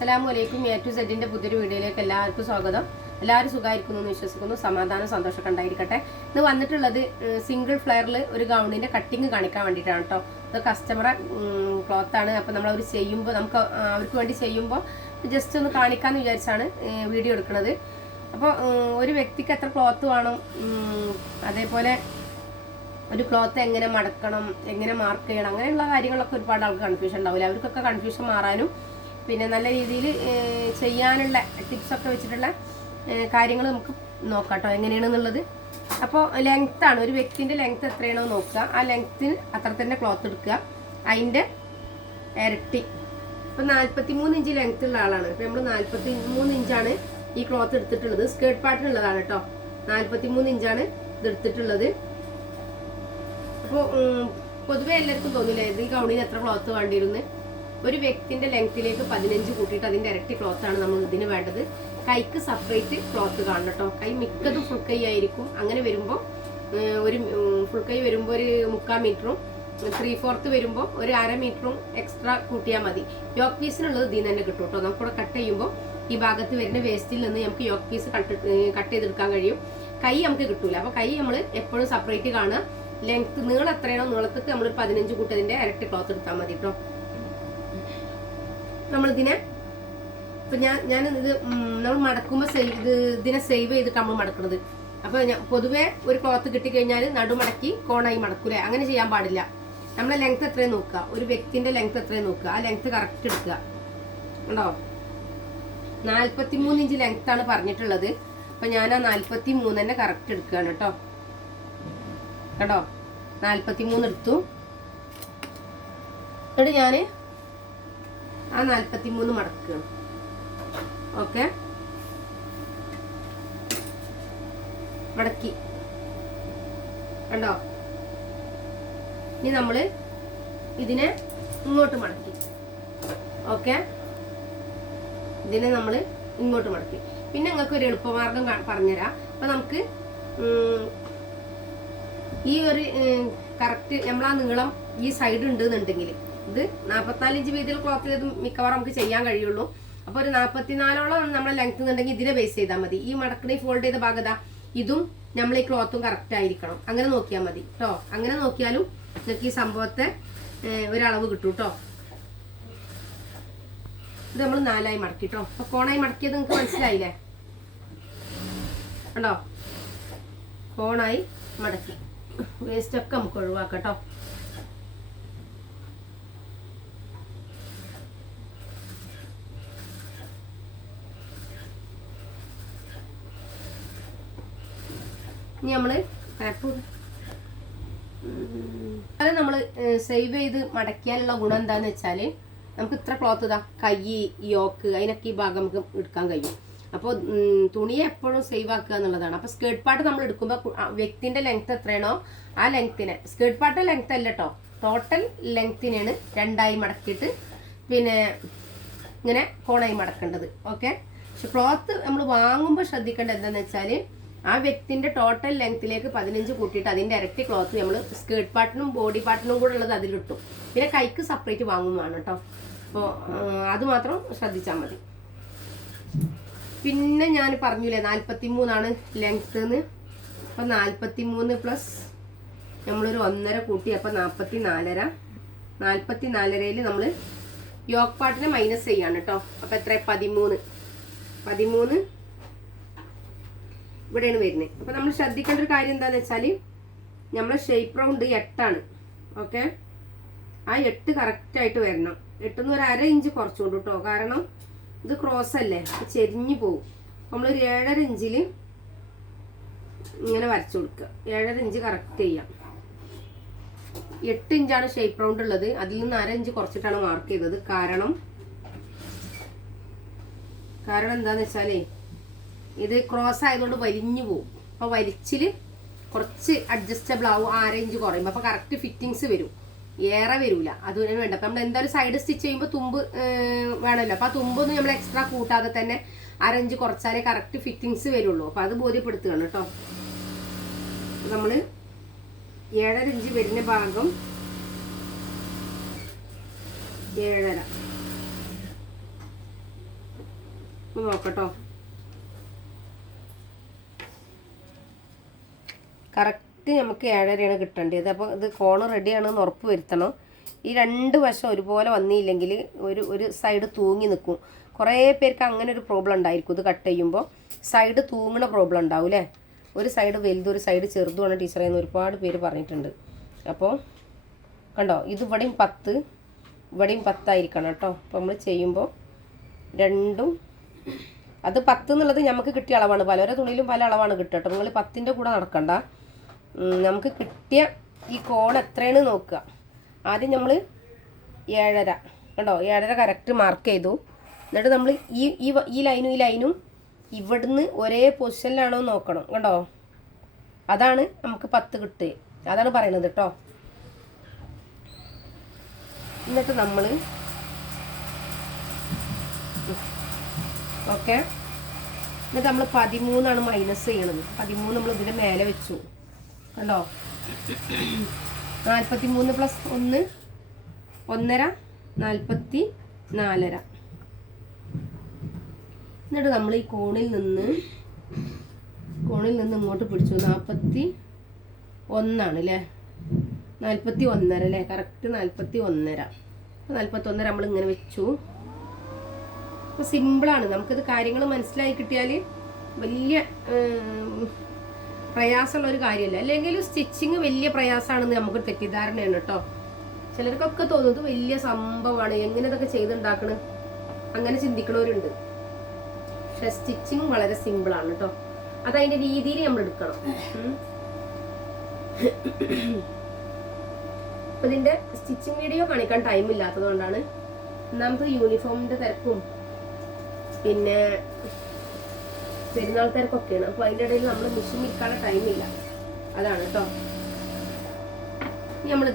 അസ്സലാമലൈക്കും. A to Z പുതിയൊരു വീഡിയോയിലേക്ക് എല്ലാവർക്കും സ്വാഗതം. എല്ലാവരും സുഖമായിരിക്കുന്നു എന്ന് വിശ്വസിക്കുന്നു. സമാധാനം സന്തോഷമൊക്കെ ഉണ്ടായിരിക്കട്ടെ. ഇത് വന്നിട്ടുള്ളത് സിംഗിൾ ഫ്ലെയറിൽ ഒരു ഗൗണിൻ്റെ കട്ടിങ് കാണിക്കാൻ വേണ്ടിയിട്ടാണ് കേട്ടോ. ഇത് കസ്റ്റമറെ ക്ലോത്താണ്. അപ്പോൾ നമ്മളവർ ചെയ്യുമ്പോൾ അവർക്ക് വേണ്ടി ചെയ്യുമ്പോൾ ജസ്റ്റ് ഒന്ന് കാണിക്കാമെന്ന് വിചാരിച്ചാണ് വീഡിയോ എടുക്കുന്നത്. അപ്പോൾ ഒരു വ്യക്തിക്ക് എത്ര ക്ലോത്ത് വേണം, അതേപോലെ ഒരു ക്ലോത്ത് എങ്ങനെ മടക്കണം, എങ്ങനെ മാർക്ക് ചെയ്യണം, അങ്ങനെയുള്ള കാര്യങ്ങളൊക്കെ ഒരുപാട് ആൾക്ക് കൺഫ്യൂഷൻ ഉണ്ടാവില്ല. അവർക്കൊക്കെ കൺഫ്യൂഷൻ മാറാനും പിന്നെ നല്ല രീതിയിൽ ചെയ്യാനുള്ള ടിപ്സൊക്കെ വെച്ചിട്ടുള്ള കാര്യങ്ങൾ നമുക്ക് നോക്കാം കേട്ടോ എങ്ങനെയാണെന്നുള്ളത്. അപ്പോൾ ലെങ്ത്താണ്, ഒരു വ്യക്തിൻ്റെ ലെങ്ത്ത് എത്രയാണോ നോക്കുക, ആ ലെങ്ത്തിന് അത്ര തന്നെ ക്ലോത്ത് എടുക്കുക. അതിൻ്റെ ഇരട്ടി. ഇപ്പോൾ 43 ഇഞ്ച് ലെങ്ത്ത് ഉള്ള ആളാണ്. ഇപ്പോൾ നമ്മൾ 43 ഇഞ്ചാണ് ഈ ക്ലോത്ത് എടുത്തിട്ടുള്ളത്. സ്കേർട്ട് പാർട്ടിനുള്ളതാണ് കേട്ടോ. 43 ഇഞ്ചാണ് ഇത് എടുത്തിട്ടുള്ളത്. അപ്പോൾ പൊതുവെ എല്ലാവർക്കും തോന്നില്ല ഇത് ഈ ഗൗണിന് എത്ര ക്ലോത്ത് വേണ്ടിയിരുന്നു. ഒരു വ്യക്തിൻ്റെ ലെങ്ത്തിലേക്ക് 15 കൂട്ടിയിട്ട് അതിൻ്റെ ഇരട്ടി ക്ലോത്താണ് നമ്മൾ ഇതിന് വേണ്ടത്. കൈക്ക് സെപ്പറേറ്റ് ക്ലോത്ത് കാണണം കേട്ടോ. കൈ മിക്കതും ഫുൾ കൈ ആയിരിക്കും. അങ്ങനെ വരുമ്പോൾ ഒരു ഫുൾ കൈ വരുമ്പോൾ ഒരു 3/4 മീറ്ററും 3/4 വരുമ്പോൾ ഒരു 1/2 മീറ്ററും എക്സ്ട്രാ കൂട്ടിയാൽ മതി. യോക്ക് പീസിനുള്ളത് ഇതിൽ തന്നെ കിട്ടും കേട്ടോ. നമുക്കിവിടെ കട്ട് ചെയ്യുമ്പോൾ ഈ ഭാഗത്ത് വരുന്ന വേസ്റ്റിൽ നിന്ന് നമുക്ക് യോക്ക് പീസ് കട്ട് ചെയ്തെടുക്കാൻ കഴിയും. കൈ നമുക്ക് കിട്ടൂല. അപ്പോൾ കൈ നമ്മൾ എപ്പോഴും സെപ്പറേറ്റ് കാണുക. ലെങ്ത്ത് നീളം എത്രയാണോ നീളത്തേക്ക് നമ്മൾ 15 കൂട്ടതിൻ്റെ ഇരട്ടി ക്ലോത്ത് എടുത്താൽ മതി കേട്ടോ. നമ്മളിതിനെ ഇപ്പം ഞാൻ ഇത് നമ്മൾ മടക്കുമ്പോൾ ഇതിനെ സേവ് ചെയ്തിട്ട് നമ്മൾ മടക്കുന്നത്. അപ്പോൾ പൊതുവേ ഒരു ക്ലോത്ത് കിട്ടിക്കഴിഞ്ഞാൽ നടുമടക്കി കോണായി മടക്കൂലേ, അങ്ങനെ ചെയ്യാൻ പാടില്ല. നമ്മളെ ലെങ്ത്ത് എത്രയും നോക്കുക, ഒരു വ്യക്തിൻ്റെ ലെങ്ത്ത് എത്രയും നോക്കുക, ആ ലെങ്ത്ത് കറക്റ്റ് എടുക്കുക. ഉണ്ടോ? 43 ഇഞ്ച് ലെങ്ത്താണ് പറഞ്ഞിട്ടുള്ളത്. അപ്പം ഞാൻ ആ 43 തന്നെ കറക്റ്റ് എടുക്കുകയാണ് കേട്ടോ. കേട്ടോ 43 എടുത്തു. എന്നിട്ട് ഞാൻ ആ 43 മടക്കുകയാണ്. ഓക്കെ, മടക്കി. കണ്ടോ? ഇനി നമ്മൾ ഇതിനെ ഇങ്ങോട്ട് മടക്കി. ഓക്കെ, ഇതിനെ നമ്മൾ ഇങ്ങോട്ട് മടക്കി. പിന്നെ നിങ്ങൾക്ക് ഒരു എളുപ്പമാർഗം പറഞ്ഞുതരാം. അപ്പം നമുക്ക് ഈ ഒരു കറക്റ്റ് നമ്മളാ നീളം ഈ സൈഡ് ഉണ്ട് എന്നുണ്ടെങ്കിൽ ഇത് 44 ഇഞ്ച് വീതിയിൽ ക്ലോത്ത് ചെയ്ത് മിക്കവാറും നമുക്ക് ചെയ്യാൻ കഴിയുള്ളൂ. അപ്പോൾ ഒരു 44ഓളം നമ്മളെ ലെങ്ത് എന്നുണ്ടെങ്കിൽ ഇതിനെ ബേസ് ചെയ്താൽ മതി. ഈ മടക്കണി ഫോൾഡ് ചെയ്ത ഭാഗത ഇതും നമ്മൾ ഈ ക്ലോത്തും കറക്റ്റ് ആയിരിക്കണം. അങ്ങനെ നോക്കിയാൽ മതി കേട്ടോ. അങ്ങനെ നോക്കിയാലും നിങ്ങൾക്ക് ഈ സംഭവത്തെ ഒരളവ് കിട്ടും കേട്ടോ. ഇത് നമ്മൾ 4ആയി മടക്കി കേട്ടോ. അപ്പോൾ കോണായി മടക്കിയത് നിങ്ങൾക്ക് മനസ്സിലായില്ലേ? കണ്ടോ? കോണായി മടക്കി. വേസ്റ്റൊക്കെ നമുക്ക് ഒഴിവാക്കാം കേട്ടോ. ഇനി നമ്മൾ അത് നമ്മൾ സേവ് ചെയ്ത് മടക്കിയാലുള്ള ഗുണം എന്താന്ന് വെച്ചാൽ നമുക്ക് ഇത്ര ക്ലോത്ത് ഇതാ കൈ, യോക്ക്, അതിനൊക്കെ ഈ ഭാഗം നമുക്ക് എടുക്കാൻ കഴിയും. അപ്പോൾ തുണിയെ എപ്പോഴും സേവ് ആക്കുക എന്നുള്ളതാണ്. അപ്പോൾ സ്കേർട്ട് പാർട്ട് നമ്മൾ എടുക്കുമ്പോൾ വ്യക്തിൻ്റെ ലെങ്ത്ത് എത്രയാണോ ആ ലെങ്ത്തിനെ, സ്കേർട്ട് പാർട്ട് ലെങ്ത്ത് അല്ല കേട്ടോ, ടോട്ടൽ ലെങ്ത്തിനാണ് 2ആയി മടക്കിയിട്ട് പിന്നെ ഇങ്ങനെ കോണായി മടക്കേണ്ടത്. ഓക്കെ, പക്ഷെ ക്ലോത്ത് നമ്മൾ വാങ്ങുമ്പോൾ ശ്രദ്ധിക്കേണ്ടത് എന്താണെന്ന് വെച്ചാൽ ആ വ്യക്തിൻ്റെ ടോട്ടൽ ലെങ്ത്തിലേക്ക് 15 കൂട്ടിയിട്ട് അതിൻ്റെ ഇരട്ടി ക്ലോത്ത് നമ്മൾ സ്കേർട്ട് പാർട്ടിനും ബോഡി പാർട്ടിനും കൂടെ ഉള്ളത് അതിൽ കിട്ടും. പിന്നെ കൈക്ക് സെപ്പറേറ്റ് വാങ്ങുന്നതാണ് കേട്ടോ. അപ്പോൾ അത് മാത്രം ശ്രദ്ധിച്ചാൽ മതി. പിന്നെ ഞാൻ പറഞ്ഞില്ലേ 43 ലെങ്ത്ത് എന്ന്. അപ്പോൾ 43 പ്ലസ് നമ്മളൊരു 1.5 കൂട്ടി, അപ്പോൾ 44. 44യിൽ നമ്മൾ യോക്ക് പാർട്ടിനെ മൈനസ് ചെയ്യാണ് കേട്ടോ. അപ്പോൾ എത്ര? 13 ഇവിടെയാണ് വരുന്നത്. അപ്പോൾ നമ്മൾ ശ്രദ്ധിക്കേണ്ട ഒരു കാര്യം എന്താണെന്ന് വെച്ചാൽ നമ്മളെ ഷേപ്പ് റൗണ്ട് 8ആണ്. ഓക്കെ, ആ 8 കറക്റ്റായിട്ട് വരണം. 8 ഒരു 1/2 ഇഞ്ച് കുറച്ചുകൊണ്ട് കേട്ടോ. കാരണം ഇത് ക്രോസ് അല്ലേ, ചെരിഞ്ഞു പോകും. നമ്മളൊരു 7.5 ഇഞ്ചിൽ ഇങ്ങനെ വരച്ചു കൊടുക്കുക. 7.5 ഇഞ്ച് കറക്റ്റ് ചെയ്യാം. 8 ഇഞ്ചാണ് ഷേപ്പ് റൗണ്ട് ഉള്ളത്. അതിൽ നിന്ന് 1/2 ഇഞ്ച് കുറച്ചിട്ടാണ് മാർക്ക് ചെയ്തത്. കാരണം എന്താണെന്ന് വെച്ചാലേ ഇത് ക്രോസ് ആയതുകൊണ്ട് വലിഞ്ഞു പോകും. അപ്പോൾ വലിച്ചിൽ കുറച്ച് അഡ്ജസ്റ്റബിൾ ആവും. 1/2 ഇഞ്ച് കുറയുമ്പോൾ അപ്പോൾ കറക്റ്റ് ഫിറ്റിങ്സ് വരും, ഏറെ വരില്ല. അതുപോലെ വേണ്ട. അപ്പം നമ്മൾ എന്തായാലും സൈഡ് സ്റ്റിച്ച് ചെയ്യുമ്പോൾ തുമ്പ് വേണമല്ലോ. അപ്പോൾ ആ തുമ്പൊന്നും നമ്മൾ എക്സ്ട്രാ കൂട്ടാതെ തന്നെ 1/2 ഇഞ്ച് കുറച്ചാലേ കറക്റ്റ് ഫിറ്റിങ്സ് വരുള്ളൂ. അപ്പോൾ അത് ബോധ്യപ്പെടുത്തുകയാണ് കേട്ടോ. നമ്മൾ 7.5 ഇഞ്ച് വരുന്ന ഭാഗം 7.5 നോക്കട്ടോ. കറക്റ്റ് നമുക്ക് 7.5 കിട്ടേണ്ടത്. അപ്പോൾ ഇത് കോണ് റെഡിയാണെന്ന് ഉറപ്പ് വരുത്തണം. ഈ 2 വശം ഒരുപോലെ വന്നില്ലെങ്കിൽ ഒരു സൈഡ് തൂങ്ങി നിൽക്കും. കുറേ പേർക്ക് അങ്ങനെ ഒരു പ്രോബ്ലം ഉണ്ടായിരിക്കും. ഇത് കട്ട് ചെയ്യുമ്പോൾ സൈഡ് തൂങ്ങണ പ്രോബ്ലം ഉണ്ടാവും അല്ലേ. ഒരു സൈഡ് വലുതും ഒരു സൈഡ് ചെറുതുമാണ് ടീച്ചറെ എന്ന് ഒരുപാട് പേര് പറഞ്ഞിട്ടുണ്ട്. അപ്പോൾ കണ്ടോ, ഇത് ഇവിടെയും 10 ഇവിടെയും 10 ആയിരിക്കണം കേട്ടോ. അപ്പോൾ നമ്മൾ ചെയ്യുമ്പോൾ രണ്ടും അത് 10 എന്നുള്ളത് നമുക്ക് കിട്ടിയ അളവാണ്. പലരുടെ തുണിയിലും പല അളവാണ് കിട്ടുക കേട്ടോ. നിങ്ങൾ 10ൻ്റെ കൂടെ നടക്കണ്ട. നമുക്ക് കിട്ടിയ ഈ കോൺ എത്രയാണ് നോക്കുക. ആദ്യം നമ്മൾ 7.5 കണ്ടോ, 7.5 കറക്റ്റ് മാർക്ക് ചെയ്തു. എന്നിട്ട് നമ്മൾ ഈ ലൈനും ഇവിടുന്ന് ഒരേ പൊസിഷനിലാണോ നോക്കണം. കണ്ടോ, അതാണ് നമുക്ക് 10 കിട്ടുക. അതാണ് പറയണത് കേട്ടോ. എന്നിട്ട് നമ്മൾ ഓക്കെ, എന്നിട്ട് നമ്മൾ 13 മൈനസ് ചെയ്യണത്. 13 നമ്മൾ ഇതിൻ്റെ മേലെ വെച്ചു. കണ്ടോ, 43 + 1 1.5 44. എന്നിട്ട് നമ്മൾ ഈ കോണിൽ നിന്ന് ഇങ്ങോട്ട് പിടിച്ചു. 41 അല്ലേ, 41.5 അല്ലേ, കറക്റ്റ് 41.5. 41 നമ്മൾ ഇങ്ങനെ വെച്ചു. അപ്പോൾ സിമ്പിളാണ്. നമുക്കിത് കാര്യങ്ങൾ മനസ്സിലായി കിട്ടിയാൽ വലിയ പ്രയാസമുള്ള ഒരു കാര്യമല്ല. അല്ലെങ്കിൽ സ്റ്റിച്ചിങ് വലിയ പ്രയാസമാണെന്ന് നമുക്ക് തെറ്റിദ്ധാരണയാണ് കേട്ടോ. ചിലർക്കൊക്കെ തോന്നുന്നത് വലിയ സംഭവമാണ്, എങ്ങനെ ഇതൊക്കെ ചെയ്തുണ്ടാക്കണം അങ്ങനെ ചിന്തിക്കണവരുണ്ട്. പക്ഷെ സ്റ്റിച്ചിങ് വളരെ സിമ്പിളാണ് കേട്ടോ. അതതിൻ്റെ രീതിയിൽ നമ്മൾ എടുക്കണം. അപ്പം ഇതിൻ്റെ സ്റ്റിച്ചിങ് വീഡിയോ കാണിക്കാൻ ടൈം ഇല്ലാത്തത് കൊണ്ടാണ്. നമുക്ക് യൂണിഫോമിൻ്റെ തിരക്കും പിന്നെ പെരുന്നാൾ തിരക്കൊക്കെയാണ്. അപ്പോൾ അതിൻ്റെ ഇടയിൽ നമ്മൾ മെഷീൻ ഇരിക്കാനുള്ള ടൈമില്ല. അതാണ് കേട്ടോ. നമ്മൾ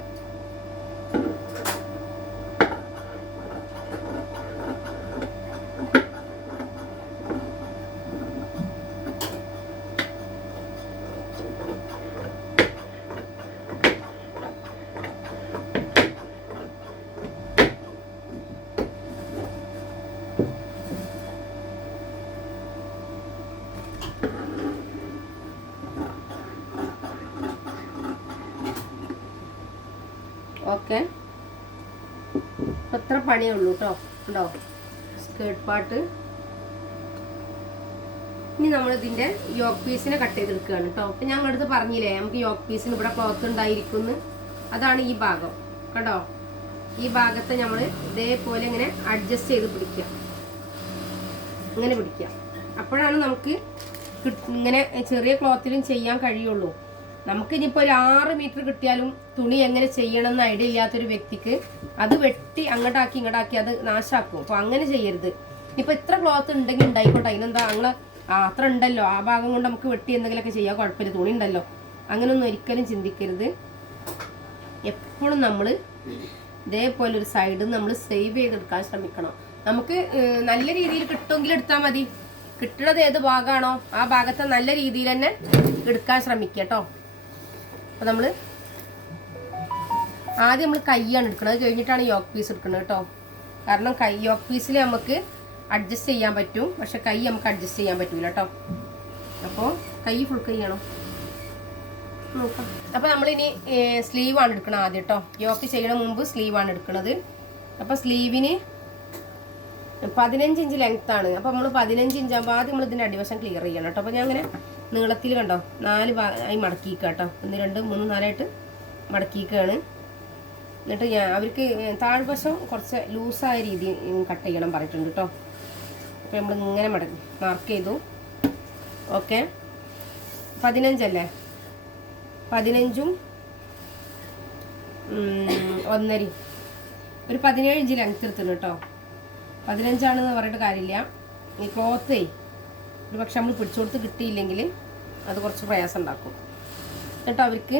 ഓക്കെ, അത്ര പണിയേ ഉള്ളൂ കേട്ടോ. ഉണ്ടോ സ്കേർട്ട് പാർട്ട്. ഇനി നമ്മളിതിൻ്റെ യോക്ക് പീസിനെ കട്ട് ചെയ്തെടുക്കുകയാണ് കേട്ടോ. അപ്പം ഞാൻ അടുത്ത് പറഞ്ഞില്ലേ നമുക്ക് യോക്ക് പീസിന് ഇവിടെ ക്ലോത്ത് ഉണ്ടായിരിക്കുന്നു. അതാണ് ഈ ഭാഗം. കേട്ടോ, ഈ ഭാഗത്തെ നമ്മൾ ഇതേപോലെ ഇങ്ങനെ അഡ്ജസ്റ്റ് ചെയ്ത് പിടിക്കുക. ഇങ്ങനെ പിടിക്കുക. അപ്പോഴാണ് നമുക്ക് ഇങ്ങനെ ചെറിയ ക്ലോത്തിലും ചെയ്യാൻ കഴിയുള്ളൂ. നമുക്കിനിപ്പോൾ ഒരു 6 മീറ്റർ കിട്ടിയാലും തുണി എങ്ങനെ ചെയ്യണമെന്ന് ഐഡിയ ഇല്ലാത്തൊരു വ്യക്തിക്ക് അത് വെട്ടി അങ്ങോട്ടാക്കി ഇങ്ങോട്ടാക്കി അത് നാശാക്കും. അപ്പോൾ അങ്ങനെ ചെയ്യരുത്. ഇപ്പോൾ ഇത്ര ക്ലോത്ത് ഉണ്ടെങ്കിൽ ഉണ്ടായിക്കോട്ടെ, അതിനെന്താ ഞങ്ങൾ അത്ര ഉണ്ടല്ലോ, ആ ഭാഗം കൊണ്ട് നമുക്ക് വെട്ടി എന്തെങ്കിലുമൊക്കെ ചെയ്യാൻ കുഴപ്പമില്ല, തുണി ഉണ്ടല്ലോ, അങ്ങനെയൊന്നും ഒരിക്കലും ചിന്തിക്കരുത്. എപ്പോഴും നമ്മൾ ഇതേപോലെ ഒരു സൈഡ് നമ്മൾ സേവ് ചെയ്തെടുക്കാൻ ശ്രമിക്കണം. നമുക്ക് നല്ല രീതിയിൽ കിട്ടുമെങ്കിൽ എടുത്താൽ മതി. കിട്ടുന്നത് ഏത് ഭാഗമാണോ ആ ഭാഗത്തെ നല്ല രീതിയിൽ തന്നെ എടുക്കാൻ ശ്രമിക്കുക കേട്ടോ. അപ്പോൾ നമ്മൾ ആദ്യം കൈയാണ് എടുക്കുന്നത്, അത് കഴിഞ്ഞിട്ടാണ് യോക്ക് പീസ് എടുക്കുന്നത് കേട്ടോ. കാരണം യോക്ക് പീസിൽ നമുക്ക് അഡ്ജസ്റ്റ് ചെയ്യാൻ പറ്റും, പക്ഷെ കൈ നമുക്ക് അഡ്ജസ്റ്റ് ചെയ്യാൻ പറ്റില്ല കേട്ടോ. അപ്പോൾ കൈ ഫുൾ കൈ ആണോ നോക്കാം. അപ്പോൾ നമ്മളിനി സ്ലീവാണ് എടുക്കണം ആദ്യം കേട്ടോ. യോക്ക് ചെയ്യണ മുമ്പ് സ്ലീവാണ് എടുക്കുന്നത്. അപ്പോൾ സ്ലീവിന് 15 ഇഞ്ച് ലെങ്ത്താണ്. അപ്പോൾ നമ്മൾ 15 ഇഞ്ചാകുമ്പോൾ ആദ്യം നമ്മൾ ഇതിൻ്റെ അടിവശം ക്ലിയർ ചെയ്യണം കേട്ടോ. അപ്പോൾ ഞാൻ അങ്ങനെ നീളത്തിൽ കണ്ടോ 4 ആയി മടക്കിക്കുക കേട്ടോ. 1 2 3 4 ആയിട്ട് മടക്കിക്കുകയാണ്. എന്നിട്ട് അവർക്ക് താഴ്വശം കുറച്ച് ലൂസായ രീതിയിൽ കട്ട് ചെയ്യണം പറഞ്ഞിട്ടുണ്ട് കേട്ടോ. അപ്പോൾ നമ്മൾ ഇങ്ങനെ മാർക്ക് ചെയ്തു. ഓക്കെ, 15 അല്ലേ, 15ഉം 1.5 ഒരു 17 ഇഞ്ച് ലെങ്ത്ത് എടുത്തിട്ടുണ്ട് കേട്ടോ. 15 ആണെന്ന് പറഞ്ഞിട്ട് കാര്യമില്ല. ഈ ക്ലോത്തേ ഒരു പക്ഷെ നമ്മൾ പിടിച്ചു കൊടുത്ത് കിട്ടിയില്ലെങ്കിൽ അത് കുറച്ച് പ്രയാസം ഉണ്ടാക്കും കേട്ടോ അവർക്ക്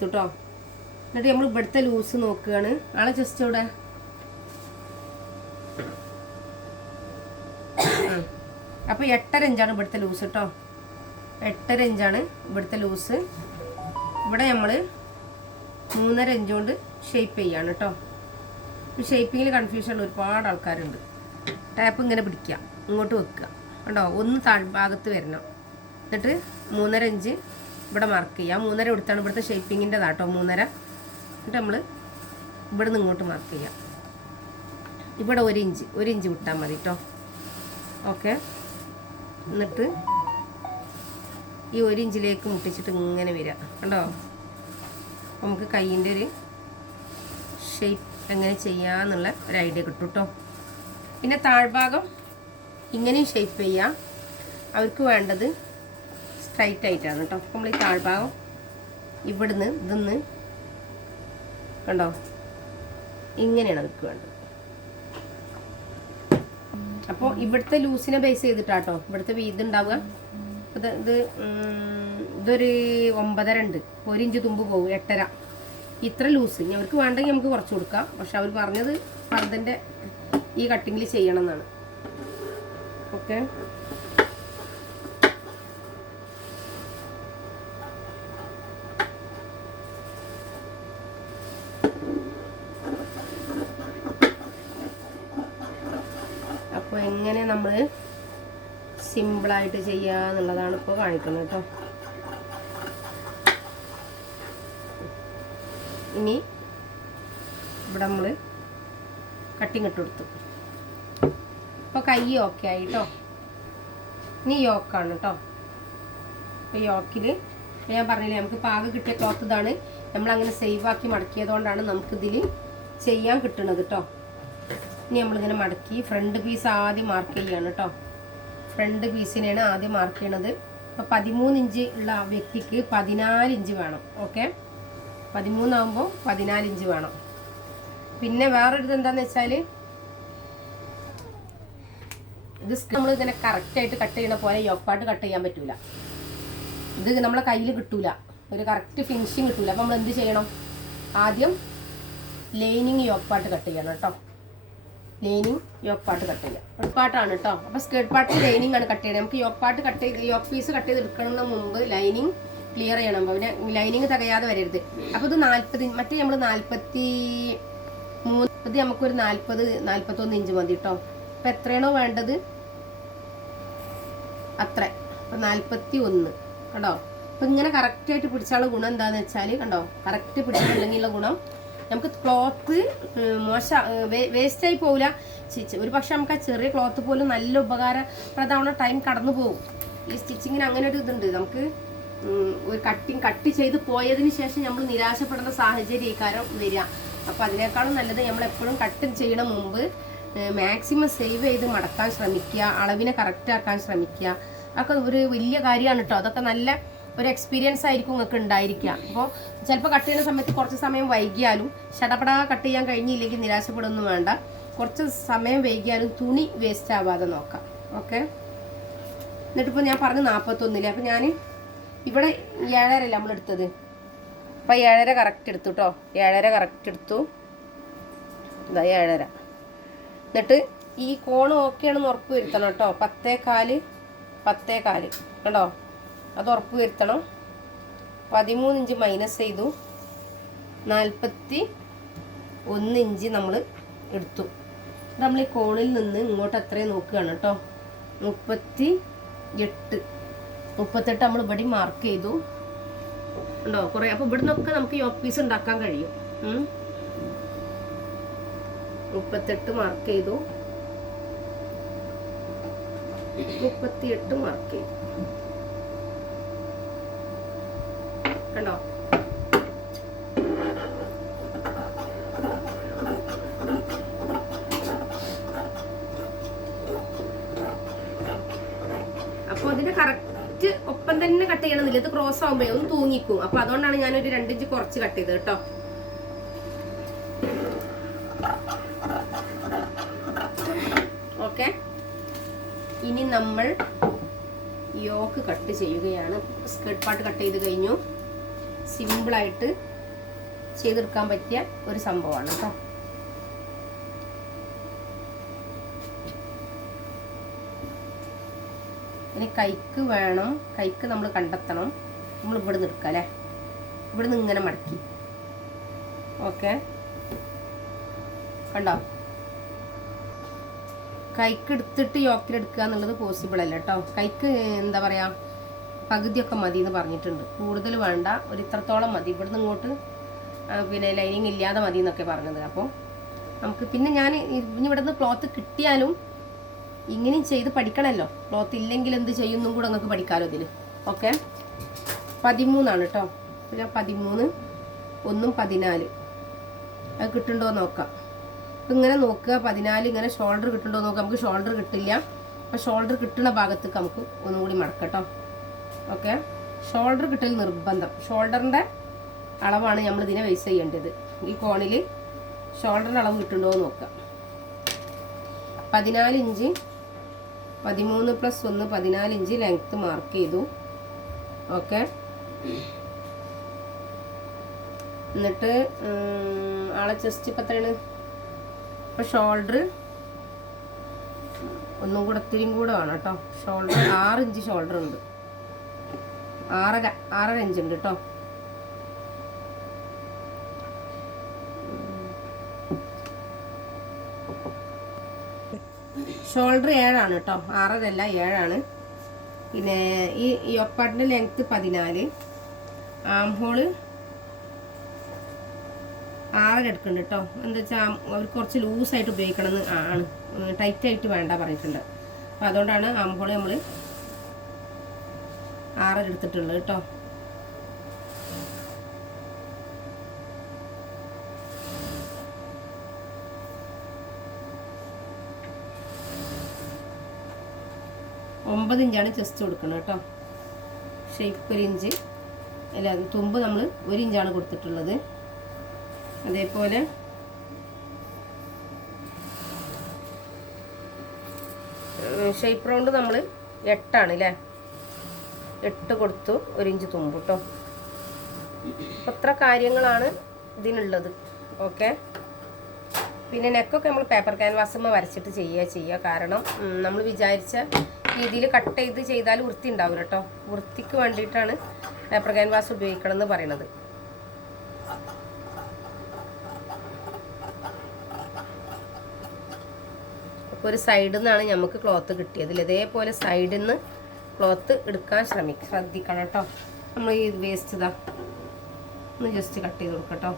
കേട്ടോ. എന്നിട്ട് നമ്മൾ ഇവിടുത്തെ ലൂസ് നോക്കുകയാണ്. ആളെ ജസ്റ്റ് ഇവിടെ അപ്പോൾ 8.5 ഇഞ്ചാണ് ഇവിടുത്തെ ലൂസ് കേട്ടോ. 8.5 ഇഞ്ചാണ് ഇവിടുത്തെ ലൂസ്. ഇവിടെ നമ്മൾ 3.5 ഇഞ്ച് കൊണ്ട് ഷേപ്പ് ചെയ്യാണ് കേട്ടോ. ഷേപ്പിങ്ങിൽ കൺഫ്യൂഷനുള്ള ഒരുപാട് ആൾക്കാരുണ്ട്. ടാപ്പ് ഇങ്ങനെ പിടിക്കുക, ഇങ്ങോട്ട് വെക്കുക. കണ്ടോ, ഒന്ന് താഴ്ഭാഗത്ത് വരണം. എന്നിട്ട് 3.5 ഇഞ്ച് ഇവിടെ മാർക്ക് ചെയ്യുക. 3.5 കൊടുത്താണ് ഇവിടുത്തെ ഷേപ്പിങ്ങിൻ്റെതാട്ടോ 3.5. എന്നിട്ട് നമ്മൾ ഇവിടെ നിന്ന് ഇങ്ങോട്ട് മാർക്ക് ചെയ്യുക. ഇവിടെ 1 ഇഞ്ച് വിട്ടാൽ മതി കേട്ടോ. ഓക്കെ. എന്നിട്ട് ഈ 1 ഇഞ്ചിലേക്ക് മുട്ടിച്ചിട്ട് ഇങ്ങനെ വരിക. കണ്ടോ, നമുക്ക് കയ്യിൻ്റെ ഒരു ഷേപ്പ് എങ്ങനെ ചെയ്യാന്നുള്ള ഒരു ഐഡിയ കിട്ടും കേട്ടോ. പിന്നെ താഴ്ഭാഗം ഇങ്ങനെയും ഷേപ്പ് ചെയ്യാം. അവർക്ക് വേണ്ടത് സ്ട്രൈറ്റ് ആയിട്ടാണ് കേട്ടോ. നമ്മൾ ഈ താഴ്ഭാഗം ഇവിടുന്ന് ഇതിന്ന് കണ്ടോ ഇങ്ങനെയാണ് അവർക്ക് വേണ്ടത്. അപ്പോൾ ഇവിടുത്തെ ലൂസിനെ ബേസ് ചെയ്തിട്ടാട്ടോ ഇവിടുത്തെ വീതി ഉണ്ടാവുക. ഇതൊരു 9.5 ഉണ്ട്. 1 ഇഞ്ച് തുമ്പ് പോകും, 8.5. ഇത്ര ലൂസ് ഇനി അവർക്ക് വേണ്ടെങ്കിൽ നമുക്ക് കുറച്ച് കൊടുക്കാം. പക്ഷെ അവർ പറഞ്ഞത് പർദ്ദൻ്റെ ഈ കട്ടിങ്ങിൽ ചെയ്യണം എന്നാണ്. ഓക്കെ. അപ്പോൾ എങ്ങനെ നമ്മൾ സിമ്പിളായിട്ട് ചെയ്യുക എന്നുള്ളതാണ് ഇപ്പോൾ കാണിക്കുന്നത് കേട്ടോ. ഇനി ഇവിടെ നമ്മൾ കട്ടിങ് ഇട്ട് കൊടുത്തു. അപ്പോൾ കൈ ഓക്കെ ആയി കേട്ടോ. ഇനി യോക്കാണ് കേട്ടോ. അപ്പോൾ യോക്കിൽ ഞാൻ പറഞ്ഞില്ലേ നമുക്ക് പാകം കിട്ടിയ ക്ലോത്ത് ഇതാണ്. നമ്മളങ്ങനെ സേവാക്കി മടക്കിയതുകൊണ്ടാണ് നമുക്കിതിൽ ചെയ്യാൻ കിട്ടുന്നത് കേട്ടോ. ഇനി നമ്മളിങ്ങനെ മടക്കി ഫ്രണ്ട് പീസ് ആദ്യം മാർക്ക് ചെയ്യാണ് കേട്ടോ. ഫ്രണ്ട് പീസിനെയാണ് ആദ്യം മാർക്ക് ചെയ്യണത്. അപ്പോൾ 13 ഇഞ്ച് ഉള്ള വ്യക്തിക്ക് 14 ഇഞ്ച് വേണം. ഓക്കെ. 13 ആകുമ്പോൾ 14 ഇഞ്ച് വേണം. പിന്നെ വേറൊരു എന്താണെന്ന് വെച്ചാൽ ഇത് നമ്മൾ ഇങ്ങനെ കറക്റ്റായിട്ട് കട്ട് ചെയ്യണ പോലെ യോപ്പാട്ട് കട്ട് ചെയ്യാൻ പറ്റൂല. ഇത് നമ്മളെ കയ്യിൽ കിട്ടൂല, ഒരു കറക്റ്റ് ഫിനിഷിങ് കിട്ടൂല. അപ്പോൾ നമ്മൾ എന്ത് ചെയ്യണം, ആദ്യം ലൈനിങ് യോപ്പാട്ട് കട്ട് ചെയ്യണം കേട്ടോ. ലൈനിങ് യോക്ക് പാട്ട് കട്ട് ചെയ്യാം. യോക്ക് പാട്ടാണ് കേട്ടോ. അപ്പോൾ സ്കേർട്ട് പാർട്ട് ലൈനിങ് ആണ് കട്ട് ചെയ്യണം. നമുക്ക് യോക്ക് പാട്ട് കട്ട് ചെയ്ത് യോക്ക് പീസ് കട്ട് ചെയ്ത് എടുക്കണമെന്ന് മുമ്പ് ലൈനിങ് ക്ലിയർ ചെയ്യണം. പിന്നെ ലൈനിങ് തികയാതെ വരരുത്. അപ്പോൾ ഇത് 40, മറ്റേ നമ്മൾ 43, ഇത് നമുക്കൊരു 40-41 ഇഞ്ച് മതി കേട്ടോ. അപ്പോൾ എത്രയാണോ വേണ്ടത് അത്ര. അപ്പോൾ 41 കണ്ടോ. അപ്പോൾ ഇങ്ങനെ കറക്റ്റായിട്ട് പിടിച്ചാലുള്ള ഗുണം എന്താണെന്ന് വെച്ചാൽ കണ്ടോ, കറക്റ്റ് പിടിച്ചിട്ടുണ്ടെങ്കിലുള്ള ഗുണം നമുക്ക് ക്ലോത്ത് വേസ്റ്റായി പോവില്ല. ഒരു പക്ഷെ നമുക്ക് ആ ചെറിയ ക്ലോത്ത് പോലും നല്ല ഉപകാരപ്രദമാണ്. ടൈം കടന്നു പോകും. ഈ സ്റ്റിച്ചിങ്ങിന് അങ്ങനെ ഒരു ഇതുണ്ട്. നമുക്ക് ഒരു കട്ട് ചെയ്ത് പോയതിന് ശേഷം നമ്മൾ നിരാശപ്പെടുന്ന സാഹചര്യം ഇക്കാരം വരിക. അപ്പോൾ അതിനേക്കാളും നല്ലത് നമ്മളെപ്പോഴും കട്ട് ചെയ്യണ മുമ്പ് മാക്സിമം സേവ് ചെയ്ത് മടക്കാൻ ശ്രമിക്കുക, അളവിനെ കറക്റ്റ് ആക്കാൻ ശ്രമിക്കുക. അതൊക്കെ ഒരു വലിയ കാര്യമാണ് കേട്ടോ. അതൊക്കെ നല്ല ഒരു എക്സ്പീരിയൻസ് ആയിരിക്കും നിങ്ങൾക്ക് ഉണ്ടായിരിക്കുക. അപ്പോൾ ചിലപ്പോൾ കട്ട് ചെയ്യുന്ന സമയത്ത് കുറച്ച് സമയം വൈകിയാലും ഷടപടാ കട്ട് ചെയ്യാൻ കഴിഞ്ഞില്ലെങ്കിൽ നിരാശപ്പെടുന്നു വേണ്ട. കുറച്ച് സമയം വൈകിയാലും തുണി വേസ്റ്റ് ആവാതെ നോക്കാം. ഓക്കെ. എന്നിട്ടിപ്പോൾ ഞാൻ പറഞ്ഞു 41. അപ്പോൾ ഞാൻ ഇവിടെ 7.5 നമ്മൾ എടുത്തത്. അപ്പോൾ 7.5 കറക്റ്റ് എടുത്തു കേട്ടോ. 7.5 കറക്റ്റ് എടുത്തു. ഇതാ 7.5. എന്നിട്ട് ഈ കോണ് ഓക്കെയാണെന്ന് ഉറപ്പ് വരുത്തണം കേട്ടോ. 10.4 കേട്ടോ. അത് ഉറപ്പ് വരുത്തണം. 13 ഇഞ്ച് മൈനസ് ചെയ്തു. 41 ഇഞ്ച് നമ്മൾ എടുത്തു. നമ്മൾ ഈ കോണിൽ നിന്ന് ഇങ്ങോട്ട് എത്രയും നോക്കുകയാണ് കേട്ടോ. 38 നമ്മൾ ഇവിടെ മാർക്ക് ചെയ്തു ഉണ്ടോ കുറേ. അപ്പോൾ ഇവിടെ നിന്നൊക്കെ നമുക്ക് യോക്ക് പീസ് ഉണ്ടാക്കാൻ കഴിയും. 38 മാർക്ക് ചെയ്തു. 38 മാർക്ക് ചെയ്തു കണ്ടോ. അപ്പോൾ അതിന്റെ കറക്റ്റ് ഒപ്പം തന്നെ കട്ട് ചെയ്യണമെന്നില്ല. ഇത് ക്രോസ് ആകുമ്പോഴേ ഒന്ന് തൂങ്ങിക്കും. അപ്പോൾ അതുകൊണ്ടാണ് ഞാനൊരു 2 ഇഞ്ച് കുറച്ച് കട്ട് ചെയ്തത് കേട്ടോ. ഓക്കെ. ഇനി നമ്മൾ യോക്ക് കട്ട് ചെയ്യുകയാണ്. സ്കേർട്ട് പാർട്ട് കട്ട് ചെയ്ത് കഴിഞ്ഞു. സിമ്പിളായിട്ട് ചെയ്തെടുക്കാൻ പറ്റിയ ഒരു സംഭവമാണ് കേട്ടോ. ഇനി കൈക്ക് വേണം. കൈക്ക് നമ്മൾ കണ്ടെത്തണം. നമ്മൾ ഇവിടെ നിന്ന് എടുക്കാം അല്ലേ. ഇവിടെ നിന്ന് ഇങ്ങനെ മടക്കി. ഓക്കെ. കണ്ടോ, കൈക്ക് എടുത്തിട്ട് യോക്കിലെടുക്കുക എന്നുള്ളത് പോസിബിൾ അല്ല കേട്ടോ. കൈക്ക് എന്താ പറയുക, പകുതിയൊക്കെ മതി എന്ന് പറഞ്ഞിട്ടുണ്ട്. കൂടുതൽ വേണ്ട, ഒരു ഇത്രത്തോളം മതി. ഇവിടുന്ന് ഇങ്ങോട്ട് പിന്നെ ലൈനിങ് ഇല്ലാതെ മതി എന്നൊക്കെ പറഞ്ഞത്. അപ്പോൾ നമുക്ക് പിന്നെ ഞാൻ ഇനി ഇവിടുന്ന് ക്ലോത്ത് കിട്ടിയാലും ഇങ്ങനെയും ചെയ്ത് പഠിക്കണമല്ലോ. ക്ലോത്ത് ഇല്ലെങ്കിൽ എന്ത് ചെയ്യുന്നും കൂടെ നിങ്ങൾക്ക് പഠിക്കാമല്ലോ ഇതിൽ. ഓക്കെ, 13 കേട്ടോ. ഞാൻ 13 1 14 അത് കിട്ടുന്നുണ്ടോ നോക്കാം. അപ്പം ഇങ്ങനെ നോക്കുക, 14 ഇങ്ങനെ ഷോൾഡർ കിട്ടുന്നുണ്ടോ നോക്കാം. നമുക്ക് ഷോൾഡർ കിട്ടില്ല. അപ്പോൾ ഷോൾഡർ കിട്ടുന്ന ഭാഗത്തേക്ക് നമുക്ക് ഒന്നും കൂടി മടക്കട്ടോ. ഓക്കെ, ഷോൾഡർ കിട്ടൽ നിർബന്ധം. ഷോൾഡറിൻ്റെ അളവാണ് നമ്മൾ ഇതിനെ ബേസ് ചെയ്യേണ്ടത്. ഈ കോണിൽ ഷോൾഡറിൻ്റെ അളവ് കിട്ടുന്നുണ്ടോ എന്ന് നോക്കാം. 14 ഇഞ്ച്, 13 + 1 14 ഇഞ്ച് ലെങ്ത്ത് മാർക്ക് ചെയ്തു. ഓക്കെ, എന്നിട്ട് ആളെ ചെസ്റ്റ് ഇപ്പം എത്രയാണ്? ഇപ്പം ഷോൾഡർ ഒന്നും കൂടെ ഇത്തിരിയും കൂടെ വേണം കേട്ടോ. ഷോൾഡർ 6 ഇഞ്ച് ഷോൾഡർ ഉണ്ട്, 6.5 ഇഞ്ച് ഉണ്ട് കേട്ടോ. ഷോൾഡർ 7 കേട്ടോ, 6 അല്ല 7. പിന്നെ ഈ യോപ്പാട്ടിൻ്റെ ലെങ്ത്ത് 14, ആം ഹോള് 6 എടുക്കുന്നുണ്ട് കേട്ടോ. എന്താ വെച്ചാൽ അവർ കുറച്ച് ലൂസായിട്ട് ഉപയോഗിക്കണം എന്ന് ആണ്, ടൈറ്റായിട്ട് വേണ്ട പറഞ്ഞിട്ടുണ്ട്. അപ്പോൾ അതുകൊണ്ടാണ് ആം ഹോള് നമ്മൾ 6 എടുത്തിട്ടുള്ളത് കേട്ടോ. ഇഞ്ചാണ് ചെസ്റ്റ് കൊടുക്കുന്നത് കേട്ടോ. ഷേപ്പ് 1 ഇഞ്ച് അല്ല, തുമ്പ് നമ്മൾ 1 ഇഞ്ചാണ് കൊടുത്തിട്ടുള്ളത്. അതേപോലെ ഷേപ്പ് റൗണ്ട് നമ്മൾ 8 അല്ലേ, 8 കൊടുത്തു, 1 ഇഞ്ച് തുമ്പ് കേട്ടോ. അത്ര കാര്യങ്ങളാണ് ഇതിനുള്ളത്. ഓക്കെ, പിന്നെ നെക്കൊക്കെ നമ്മൾ പേപ്പർ ക്യാൻവാസുമ്മ വരച്ചിട്ട് ചെയ്യുക. കാരണം നമ്മൾ വിചാരിച്ച രീതിയിൽ കട്ട് ചെയ്ത് ചെയ്താൽ വൃത്തി ഉണ്ടാവില്ല കേട്ടോ. വൃത്തിക്ക് വേണ്ടിയിട്ടാണ് പേപ്പർ ക്യാൻവാസ് ഉപയോഗിക്കണം എന്ന് പറയുന്നത്. അപ്പോൾ ഒരു സൈഡിൽ നിന്നാണ് നമുക്ക് ക്ലോത്ത് കിട്ടിയതിൽ. ഇതേപോലെ സൈഡിൽ നിന്ന് ക്ലോത്ത് എടുക്കാൻ ശ്രദ്ധിക്കണം കേട്ടോ. നമ്മൾ ഈ വേസ്റ്റ് ഇതാ ഒന്ന് ജസ്റ്റ് കട്ട് ചെയ്ത് കൊടുക്കട്ടോ.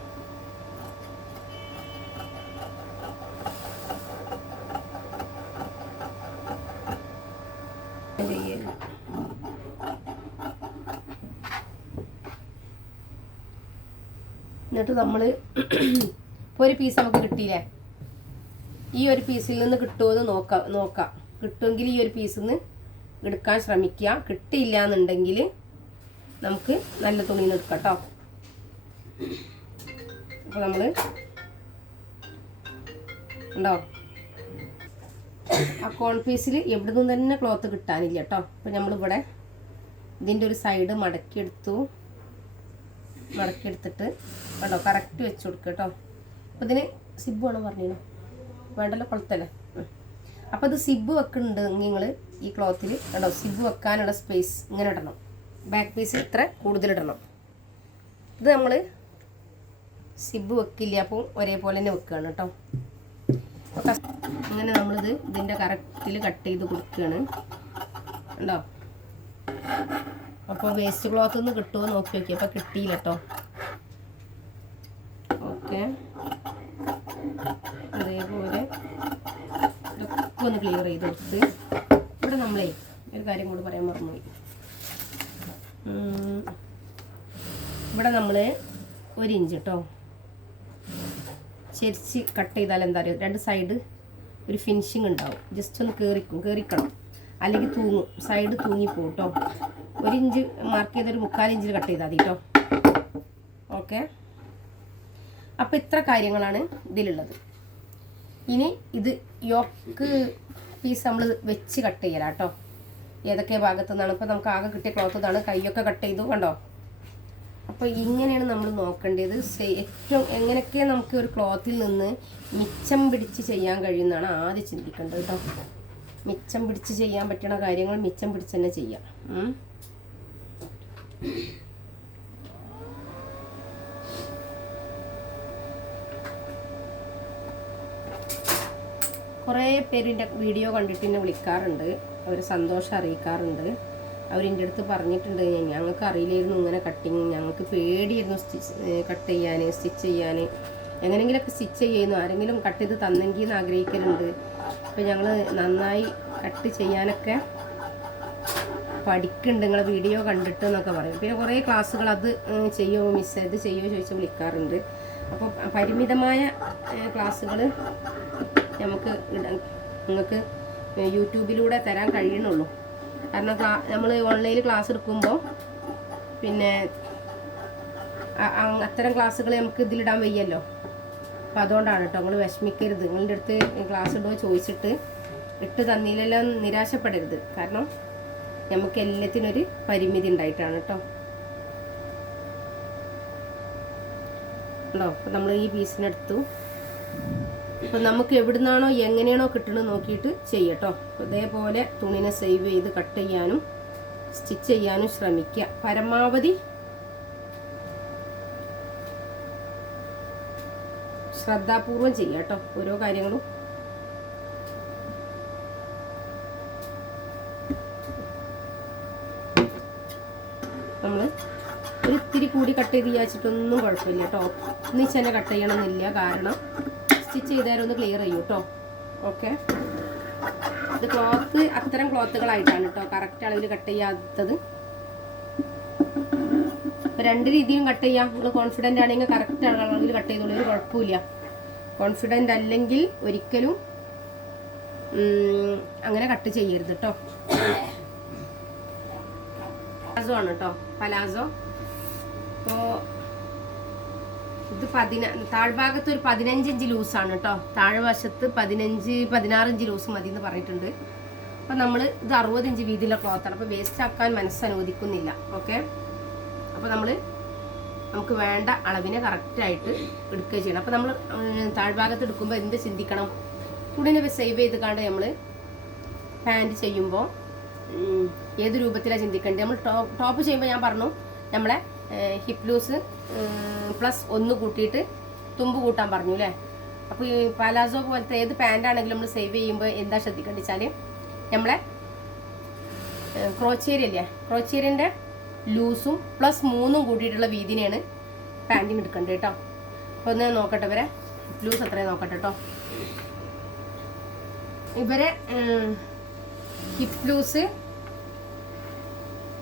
എന്നിട്ട് നമ്മൾ ഒരു പീസ് നമുക്ക് കിട്ടിയില്ലേ, ഈ ഒരു പീസിൽ നിന്ന് കിട്ടുമെന്ന് നോക്കാം. കിട്ടുമെങ്കിൽ ഈ ഒരു പീസിൽ നിന്ന് എടുക്കാൻ ശ്രമിക്കുക. കിട്ടിയില്ല എന്നുണ്ടെങ്കിൽ നമുക്ക് നല്ല തുണിയിൽ നിന്ന് എടുക്കാം കേട്ടോ. അപ്പോൾ നമ്മൾ ഉണ്ടോ, ആ കോൺ പീസിൽ എവിടെ നിന്നും തന്നെ ക്ലോത്ത് കിട്ടാനില്ല കേട്ടോ. അപ്പോൾ നമ്മളിവിടെ ഇതിൻ്റെ ഒരു സൈഡ് മടക്കിയെടുത്തിട്ട് കേട്ടോ കറക്റ്റ് വെച്ച് കൊടുക്കുക കേട്ടോ. അപ്പോൾ ഇതിന് സിബ് വേണം പറഞ്ഞിരുന്നു, വേണ്ടല്ലോ, കൊളുത്തല്ലേ. അപ്പോൾ ഇത് സിബ് വെക്കുന്നുണ്ട് നിങ്ങൾ ഈ ക്ലോത്തിൽ കേട്ടോ. സിബ് വെക്കാനുള്ള സ്പേസ് ഇങ്ങനെ ഇടണം, ബാക്ക് പീസ് ഇത്ര കൂടുതലിടണം. ഇത് നമ്മൾ സിബ് വെക്കില്ല, അപ്പോൾ ഒരേപോലെ തന്നെ വെക്കുകയാണ് കേട്ടോ. അപ്പോൾ അങ്ങനെ നമ്മളിത് ഇതിൻ്റെ കറക്റ്റിൽ കട്ട് ചെയ്ത് കൊടുക്കുകയാണ് ഉണ്ടോ. അപ്പോൾ വേസ്റ്റ് ക്ലോത്ത് ഒന്ന് കിട്ടുമോ നോക്കി നോക്കി. അപ്പോൾ കിട്ടിയില്ല കേട്ടോ. ഓക്കെ, അതേപോലെ ഇതൊക്കെ ഒന്ന് ക്ലിയർ ചെയ്ത് കൊടുത്ത് ഇവിടെ നമ്മളേ ഒരു കാര്യം കൂടി പറയാൻ മറന്നുപോയി. ഇവിടെ നമ്മൾ 1 ഇഞ്ച് കേട്ടോ ചെരിച്ച് കട്ട് ചെയ്താൽ എന്താ പറയുക, 2 സൈഡ് ഒരു ഫിനിഷിങ് ഉണ്ടാവും. ജസ്റ്റ് ഒന്ന് കയറിക്കണം, അല്ലെങ്കിൽ തൂങ്ങും, സൈഡ് തൂങ്ങിപ്പോവും കേട്ടോ. 1 ഇഞ്ച് മാർക്ക് ചെയ്തൊരു 3/4 ഇഞ്ചിൽ കട്ട് ചെയ്താൽ മതി കേട്ടോ. ഓക്കെ, അപ്പോൾ ഇത്ര കാര്യങ്ങളാണ് ഇതിലുള്ളത്. ഇനി ഇത് യോക്ക് പീസ് നമ്മൾ വെച്ച് കട്ട് ചെയ്യലാം കേട്ടോ. ഏതൊക്കെ ഭാഗത്തു നിന്നാണ് ഇപ്പോൾ നമുക്ക് ആകെ കിട്ടിയ ക്ലോത്ത് ഇതാണ്. കൈയൊക്കെ കട്ട് ചെയ്തു കണ്ടോ. അപ്പോൾ ഇങ്ങനെയാണ് നമ്മൾ നോക്കേണ്ടത്. ഏറ്റവും എങ്ങനെയൊക്കെ നമുക്ക് ഒരു ക്ലോത്തിൽ നിന്ന് മിച്ചം പിടിച്ച് ചെയ്യാൻ കഴിയുമെന്നാണ് ആദ്യം ചിന്തിക്കേണ്ടത് കേട്ടോ. മിച്ചം പിടിച്ച് ചെയ്യാൻ പറ്റുന്ന കാര്യങ്ങൾ മിച്ചം പിടിച്ച് തന്നെ ചെയ്യാം. കുറേ പേരിൻ്റെ വീഡിയോ കണ്ടിട്ട് എന്നെ വിളിക്കാറുണ്ട്, അവർ സന്തോഷം അറിയിക്കാറുണ്ട്. അവരെൻ്റെ അടുത്ത് പറഞ്ഞിട്ടുണ്ട്, ഞങ്ങൾക്ക് അറിയില്ലായിരുന്നു ഇങ്ങനെ കട്ടിങ്, ഞങ്ങൾക്ക് പേടിയായിരുന്നു സ്റ്റിച്ച് ചെയ്യാൻ, എങ്ങനെയെങ്കിലുമൊക്കെ സ്റ്റിച്ച് ചെയ്യുന്നു, ആരെങ്കിലും കട്ട് ചെയ്ത് തന്നെങ്കിൽ എന്ന് ആഗ്രഹിക്കലുണ്ട്. അപ്പോൾ ഞങ്ങൾ നന്നായി കട്ട് ചെയ്യാനൊക്കെ പഠിക്കുന്നുണ്ട് നിങ്ങളെ വീഡിയോ കണ്ടിട്ട് എന്നൊക്കെ പറയും. പിന്നെ കുറേ ക്ലാസ്സുകൾ അത് ചെയ്യുമോ മിസ് ഇത് ചെയ്യുമോ ചോദിച്ച് വിളിക്കാറുണ്ട്. അപ്പോൾ പരിമിതമായ ക്ലാസ്സുകൾ നമുക്ക് നിങ്ങൾക്ക് യൂട്യൂബിലൂടെ തരാൻ കഴിയണുള്ളൂ. കാരണം നമ്മൾ ഓൺലൈനിൽ ക്ലാസ് എടുക്കുമ്പോൾ പിന്നെ അത്തരം ക്ലാസ്സുകൾ നമുക്ക് ഇതിലിടാൻ വയ്യല്ലോ. അപ്പോൾ അതുകൊണ്ടാണ് കേട്ടോ, നിങ്ങൾ വിഷമിക്കരുത്. നിങ്ങളുടെ അടുത്ത് ക്ലാസ് ഇടുമോ ചോദിച്ചിട്ട് ഇട്ട് തന്നില്ലെല്ലാം നിരാശപ്പെടരുത്. കാരണം നമുക്ക് എല്ലാത്തിനൊരു പരിമിതി ഉണ്ടായിട്ടാണ് കേട്ടോ. ഉണ്ടോ? അപ്പോൾ നമ്മൾ ഈ പീസിനെടുത്തു. അപ്പോൾ നമുക്ക് എവിടുന്നാണോ എങ്ങനെയാണോ കിട്ടണമെന്ന് നോക്കിയിട്ട് ചെയ്യട്ടോ. ഇതേപോലെ തുണിനെ സേവ് ചെയ്ത് കട്ട് ചെയ്യാനും സ്റ്റിച്ച് ചെയ്യാനും ശ്രമിക്കുക. പരമാവധി ശ്രദ്ധാപൂർവം ചെയ്യുക കേട്ടോ ഓരോ കാര്യങ്ങളും. നമ്മൾ ഒരു ഇത്തിരി കൂടി കട്ട് ചെയ്ത് വിചാരിച്ചിട്ടൊന്നും കുഴപ്പമില്ല കേട്ടോ. ഒന്നിച്ച് തന്നെ കട്ട് ചെയ്യണമെന്നില്ല, കാരണം സ്റ്റിച്ച് ചെയ്താലും ഒന്ന് ക്ലിയർ ചെയ്യും കേട്ടോ. ഓക്കെ, ഇത് ക്ലോത്ത് അത്തരം ക്ലോത്തുകളായിട്ടാണ് കേട്ടോ കറക്റ്റ് അളവിൽ കട്ട് ചെയ്യാത്തത്. രണ്ട് രീതിയും കട്ട് ചെയ്യാം. നിങ്ങൾ കോൺഫിഡൻ്റ് ആണെങ്കിൽ കറക്റ്റ് അളവിൽ കട്ട് ചെയ്തോളൂ, ഒരു കുഴപ്പമില്ല. കോൺഫിഡൻ്റ് അല്ലെങ്കിൽ ഒരിക്കലും അങ്ങനെ കട്ട് ചെയ്യരുത് കേട്ടോ. പലാസോ ആണ് കേട്ടോ, പലാസോ. അപ്പോൾ ഇത് താഴ്ഭാഗത്ത് ഒരു 15 ഇഞ്ച് ലൂസാണ് കേട്ടോ. താഴ്വശത്ത് 16 ഇഞ്ച് ലൂസ് മതി എന്ന് പറഞ്ഞിട്ടുണ്ട്. അപ്പം നമ്മൾ ഇത് 60 ഇഞ്ച് വീതിയുള്ള ക്ലോത്താണ്. അപ്പോൾ വേസ്റ്റ് ആക്കാൻ മനസ്സനുവദിക്കുന്നില്ല. ഓക്കെ, അപ്പോൾ നമുക്ക് വേണ്ട അളവിനെ കറക്റ്റായിട്ട് എടുക്കുക ചെയ്യണം. അപ്പോൾ നമ്മൾ താഴ്ഭാഗത്ത് എടുക്കുമ്പോൾ എന്ത് ചിന്തിക്കണം, തുണിനെ സേവ് ചെയ്ത് കണ്ട് നമ്മൾ പാൻറ്റ് ചെയ്യുമ്പോൾ ഏത് രൂപത്തിലാണ് ചിന്തിക്കേണ്ടത്. നമ്മൾ ടോപ്പ് ചെയ്യുമ്പോൾ ഞാൻ പറഞ്ഞു നമ്മളെ ഹിപ്പ് ലൂസ് +1 കൂട്ടിയിട്ട് തുമ്പ് കൂട്ടാൻ പറഞ്ഞു അല്ലേ. അപ്പോൾ ഈ പലാസോ പോലത്തെ ഏത് പാൻറ്റാണെങ്കിലും നമ്മൾ സേവ് ചെയ്യുമ്പോൾ എന്താ ശ്രദ്ധിക്കേണ്ടത് വെച്ചാൽ നമ്മളെ ക്രോച്ചേരിയല്ലേ, ക്രോച്ചേരിയൻ്റെ ലൂസും +3 കൂട്ടിയിട്ടുള്ള വീതിനെയാണ് പാൻറ്റിന് എടുക്കേണ്ടത് കേട്ടോ. അപ്പോൾ ഒന്ന് നോക്കട്ടെ, ഇവരെ ലൂസ് എത്രയാണ് നോക്കട്ടെ കേട്ടോ. ഇവരെ ഹിപ്പ് ലൂസ്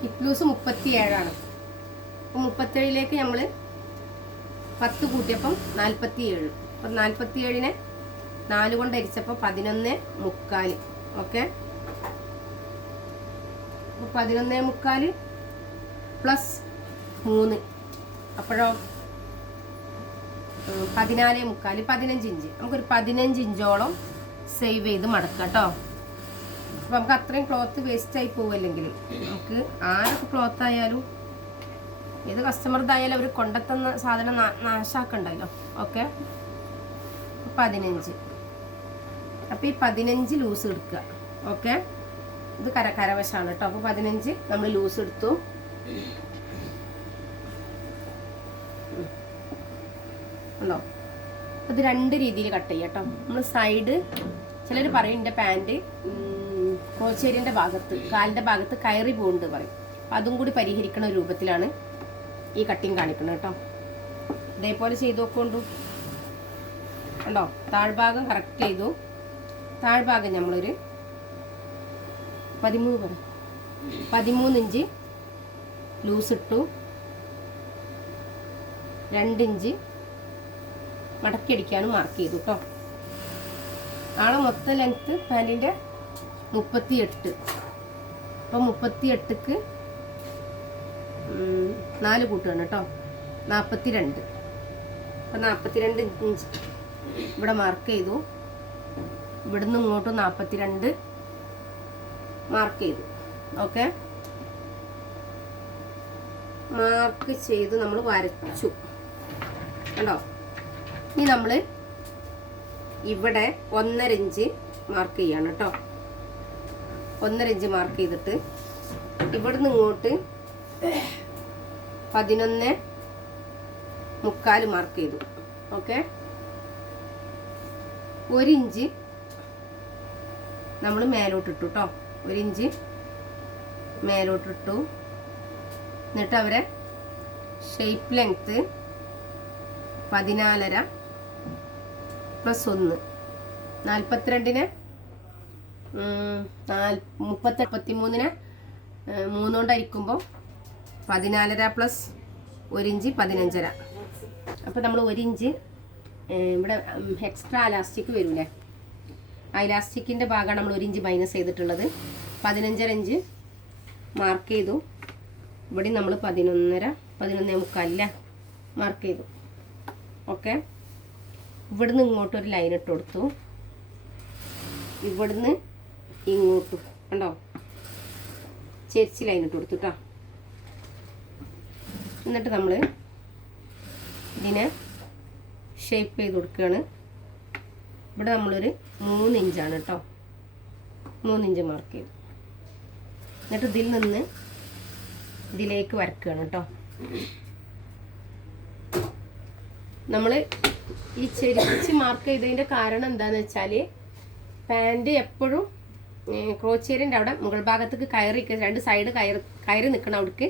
37ആണ്. അപ്പോൾ 37ലേക്ക് നമ്മൾ 10 കൂട്ടിയപ്പം 47. അപ്പം 47നെ 4 കൊണ്ട് ഹരിച്ചപ്പോൾ 11.75. ഓക്കെ, അപ്പോൾ 11.75 +3 അപ്പോഴോ 14.75, 15 ഇഞ്ച്. നമുക്കൊരു 15 ഇഞ്ചോളം സേവ് ചെയ്ത് മടക്കാം കേട്ടോ. അപ്പോൾ നമുക്ക് അത്രയും ക്ലോത്ത് വേസ്റ്റായി പോവില്ലെങ്കിൽ നമുക്ക് ആരൊക്കെ ക്ലോത്ത് ആയാലും ഏത് കസ്റ്റമർതായാലും അവർ കൊണ്ടെത്തുന്ന സാധനം നാശാക്കണ്ടല്ലോ. ഓക്കെ, 15. അപ്പോൾ ഈ 15 ലൂസ് എടുക്കുക. ഓക്കെ, ഇത് കരവശമാണ് കേട്ടോ. അപ്പോൾ 15 നമ്മൾ ലൂസ് എടുത്തു. ഉണ്ടോ? അത് 2 രീതിയിൽ കട്ട് ചെയ്യാം കേട്ടോ. നമ്മൾ സൈഡ്, ചിലർ പറയും എൻ്റെ പാൻറ്റ് ക്രോച്ചേരിൻ്റെ ഭാഗത്ത് കാലിൻ്റെ ഭാഗത്ത് കയറി പോകുന്നുണ്ട് പറയും. അതും കൂടി പരിഹരിക്കുന്ന രൂപത്തിലാണ് ഈ കട്ടിങ് കാണിക്കുന്നത് കേട്ടോ. ഇതേപോലെ ചെയ്ത് നോക്കൊണ്ടു. ഉണ്ടോ? താഴ്ഭാഗം കറക്റ്റ് ചെയ്തു. താഴ്ഭാഗം നമ്മളൊരു 13 ഇഞ്ച് ലൂസ് ഇട്ടു. 2 ഇഞ്ച് മടക്കി അടിക്കാനും മാർക്ക് ചെയ്തു കേട്ടോ. ആളെ മൊത്തം ലെങ്ത്ത് പാൻറ്റിൻ്റെ 38. അപ്പോൾ 38ക്ക് 4 കൂട്ടുകയാണ് കേട്ടോ, 42. അപ്പോൾ 42 ഇഞ്ച് ഇവിടെ മാർക്ക് ചെയ്തു. ഇവിടുന്ന് ഇങ്ങോട്ട് 42 മാർക്ക് ചെയ്തു. ഓക്കെ, മാർക്ക് ചെയ്ത് നമ്മൾ വരച്ചു കണ്ടോ. ഇനി നമ്മൾ ഇവിടെ 1.5 ഇഞ്ച് മാർക്ക് ചെയ്യാണ് കേട്ടോ. 1.5 ഇഞ്ച് മാർക്ക് ചെയ്തിട്ട് ഇവിടുന്ന് ഇങ്ങോട്ട് 11.75 മാർക്ക് ചെയ്തു. ഓക്കെ, 1 ഇഞ്ച് നമ്മൾ മേലോട്ടിട്ടു കേട്ടോ, 1 ഇഞ്ച് മേലോട്ടിട്ടു. എന്നിട്ട് അവരെ ഷേപ്പ് ലെങ്ത്ത് 14.5 + 1 42-നെ 33-നെ 3 കൊണ്ടരിക്കുമ്പോൾ 14.5 + 1 ഇഞ്ച് 15.5. അപ്പോൾ നമ്മൾ 1 ഇഞ്ച് ഇവിടെ എക്സ്ട്രാ അലാസ്റ്റിക് വരൂലേ, ആ ഇലാസ്റ്റിക്കിൻ്റെ ഭാഗമാണ് നമ്മൾ 1 ഇഞ്ച് മൈനസ് ചെയ്തിട്ടുള്ളത്. 15.5 ഇഞ്ച് മാർക്ക് ചെയ്തു. ഇവിടെ നമ്മൾ 11.5 മാർക്ക് ചെയ്തു. ഓക്കെ, ഇവിടുന്ന് ഇങ്ങോട്ടൊരു ലൈൻ ഇട്ട് കൊടുത്തു, ഇവിടുന്ന് ഇങ്ങോട്ട് കണ്ടോ ചെരിച്ച് ലൈൻ ഇട്ട് കൊടുത്തു കേട്ടോ. എന്നിട്ട് നമ്മൾ ഇതിനെ ഷേപ്പ് ചെയ്ത് കൊടുക്കുകയാണ്. ഇവിടെ നമ്മളൊരു 3 ഇഞ്ചാണ് കേട്ടോ, 3 ഇഞ്ച് മാർക്ക് ചെയ്തു. എന്നിട്ട് ഇതിൽ നിന്ന് ഇതിലേക്ക് വരക്കുകയാണ് കേട്ടോ. നമ്മൾ ഈ ചെരിച്ച് മാർക്ക് ചെയ്തതിൻ്റെ കാരണം എന്താണെന്ന് വെച്ചാൽ പാൻറ് എപ്പോഴും ക്രോച്ചേരിൻ്റെ അവിടെ മുകൾ ഭാഗത്തേക്ക് കയറി 2 സൈഡ് കയറി നിൽക്കണം. അവിടേക്ക്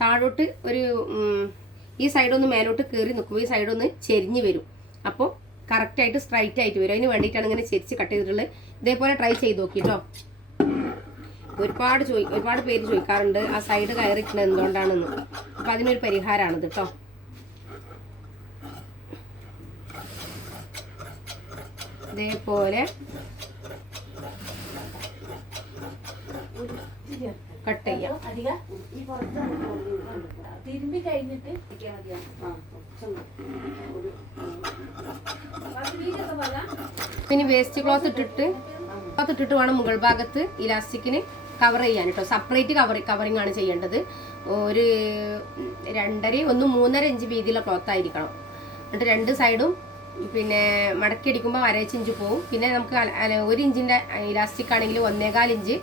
താഴോട്ട് ഒരു ഈ സൈഡൊന്ന് മേലോട്ട് കയറി നിൽക്കുമ്പോൾ ഈ സൈഡൊന്ന് ചെരിഞ്ഞ് വരും. അപ്പോൾ കറക്റ്റായിട്ട് സ്ട്രൈറ്റ് ആയിട്ട് വരും. അതിന് വേണ്ടിയിട്ടാണ് ഇങ്ങനെ ചെരിച്ച് കട്ട് ചെയ്തിട്ടുള്ളത്. ഇതേപോലെ ട്രൈ ചെയ്ത് നോക്കിട്ടോ. ഒരുപാട് പേര് ചോദിക്കാറുണ്ട് ആ സൈഡ് കയറിക്കുന്നത് എന്തുകൊണ്ടാണെന്ന്. അപ്പം അതിനൊരു പരിഹാരമാണിത് കേട്ടോ. ഇതേപോലെ കട്ട് ചെയ്യാം. പിന്നെ വേസ്റ്റ് ക്ലോത്ത് ഇട്ടിട്ട് വേണം മുകൾ ഭാഗത്ത് ഇലാസ്റ്റിക്കിന് കവർ ചെയ്യാൻ കേട്ടോ. സെപ്പറേറ്റ് കവറിങ് ആണ് ചെയ്യേണ്ടത്. ഒരു 2.5 3.5 ഇഞ്ച് വീതിയുള്ള ക്ലോത്ത് ആയിരിക്കണം. എന്നിട്ട് 2 സൈഡും പിന്നെ മടക്കി അടിക്കുമ്പോൾ 1.5 ഇഞ്ച് പോവും. പിന്നെ നമുക്ക് 1 ഇഞ്ചിൻ്റെ ഇലാസ്റ്റിക് ആണെങ്കിൽ 1.25 ഇഞ്ചിൽ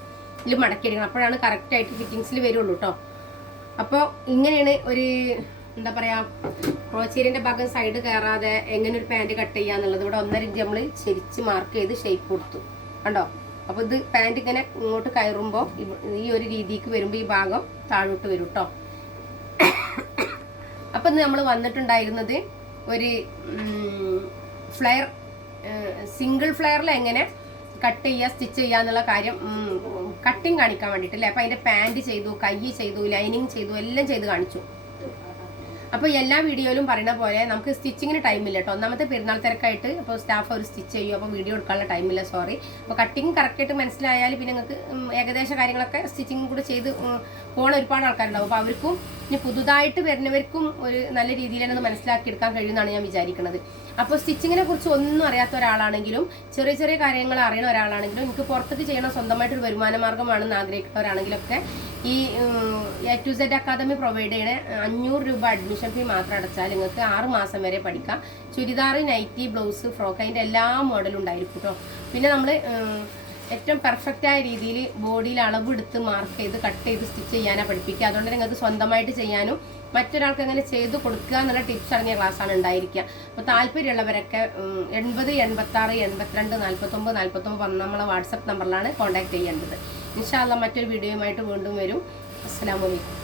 മടക്കി അടിക്കണം. അപ്പോഴാണ് കറക്റ്റായിട്ട് ഫിറ്റിങ്സിൽ വരുള്ളൂ കേട്ടോ. അപ്പോൾ ഇങ്ങനെയാണ് ഒരു എന്താ പറയുക ക്രോച്ചേരിൻ്റെ ഭാഗം സൈഡ് കയറാതെ എങ്ങനെ ഒരു പാൻറ് കട്ട് ചെയ്യാന്നുള്ളത്. ഇവിടെ 1.5 ഇഞ്ച് നമ്മൾ ചെരിച്ച് മാർക്ക് ചെയ്ത് ഷേപ്പ് കൊടുത്തു കണ്ടോ. അപ്പോൾ ഇത് പാൻറ് ഇങ്ങനെ ഇങ്ങോട്ട് കയറുമ്പോൾ ഈ ഒരു രീതിക്ക് വരുമ്പോൾ ഈ ഭാഗം താഴോട്ട് വരും കേട്ടോ. അപ്പം ഇന്ന് നമ്മൾ വന്നിട്ടുണ്ടായിരുന്നത് ഒരു ഫ്ലെയർ സിംഗിൾ ഫ്ലെയറിൽ എങ്ങനെ കട്ട് ചെയ്യുക സ്റ്റിച്ച് ചെയ്യുക എന്നുള്ള കാര്യം കട്ടിങ് കാണിക്കാൻ വേണ്ടിയിട്ടല്ലേ. അപ്പോൾ അതിൻ്റെ പാൻറ് ചെയ്തു, കൈ ചെയ്തു, ലൈനിങ് ചെയ്തു, എല്ലാം ചെയ്ത് കാണിച്ചു. അപ്പോൾ എല്ലാ വീഡിയോയിലും പറയുന്ന പോലെ നമുക്ക് സ്റ്റിച്ചിങ്ങിന് ടൈമില്ല കേട്ടോ. ഒന്നാമത്തെ പെരുന്നാൾ തിരക്കായിട്ട് അപ്പോൾ സ്റ്റാഫ് ഒരു സ്റ്റിച്ച് ചെയ്യും, അപ്പോൾ വീഡിയോ എടുക്കാനുള്ള ടൈമില്ല, സോറി. അപ്പോൾ കട്ടിങ് കറക്റ്റായിട്ട് മനസ്സിലായാൽ പിന്നെ നിങ്ങൾക്ക് ഏകദേശ കാര്യങ്ങളൊക്കെ സ്റ്റിച്ചിങ് കൂടെ ചെയ്ത് പോണ ഒരുപാട് ആൾക്കാരുണ്ടാവും. അപ്പോൾ അവർക്കും ഇനി പുതുതായിട്ട് വരുന്നവർക്കും ഒരു നല്ല രീതിയിൽ തന്നെ മനസ്സിലാക്കിയെടുക്കാൻ കഴിയുമെന്നാണ് ഞാൻ വിചാരിക്കുന്നത്. അപ്പോൾ സ്റ്റിച്ചിങ്ങിനെ കുറിച്ച് ഒന്നും അറിയാത്ത ഒരാളാണെങ്കിലും ചെറിയ ചെറിയ കാര്യങ്ങൾ അറിയുന്ന ഒരാളാണെങ്കിലും എനിക്ക് പുറത്തേക്ക് ചെയ്യണം, സ്വന്തമായിട്ടൊരു വരുമാന മാർഗ്ഗമാണെന്ന് ആഗ്രഹിക്കുന്നവരാണെങ്കിലൊക്കെ ഈ A to Z academy provide ചെയ്യണ 500 രൂപ അഡ്മിഷൻ ഫീ മാത്രം അടച്ചാൽ നിങ്ങൾക്ക് 6 മാസം വരെ പഠിക്കാം. ചുരിദാർ, നൈറ്റി, ബ്ലൗസ്, ഫ്രോക്ക് അതിൻ്റെ എല്ലാ മോഡലും ഉണ്ടായിരിക്കും കേട്ടോ. പിന്നെ നമ്മൾ ഏറ്റവും പെർഫെക്റ്റായ രീതിയിൽ ബോഡിയിൽ അളവെടുത്ത് മാർക്ക് ചെയ്ത് കട്ട് ചെയ്ത് സ്റ്റിച്ച് ചെയ്യാനാണ് പഠിപ്പിക്കുക. അതുകൊണ്ട് നിങ്ങൾക്ക് സ്വന്തമായിട്ട് ചെയ്യാനും മറ്റൊരാൾക്ക് അങ്ങനെ ചെയ്ത് കൊടുക്കുക എന്നുള്ള ടിപ്സ് അടങ്ങിയ ക്ലാസ്സാണ് ഉണ്ടായിരിക്കുക. അപ്പോൾ താല്പര്യമുള്ളവരൊക്കെ 80 86 82 49 49 നമ്മളെ വാട്സപ്പ് നമ്പറിലാണ് കോൺടാക്ട് ചെയ്യേണ്ടത്. ഇൻഷാ അല്ലാഹ് മറ്റൊരു വീഡിയോയുമായിട്ട് വീണ്ടും വരും. അസ്സലാമു അലൈക്കും.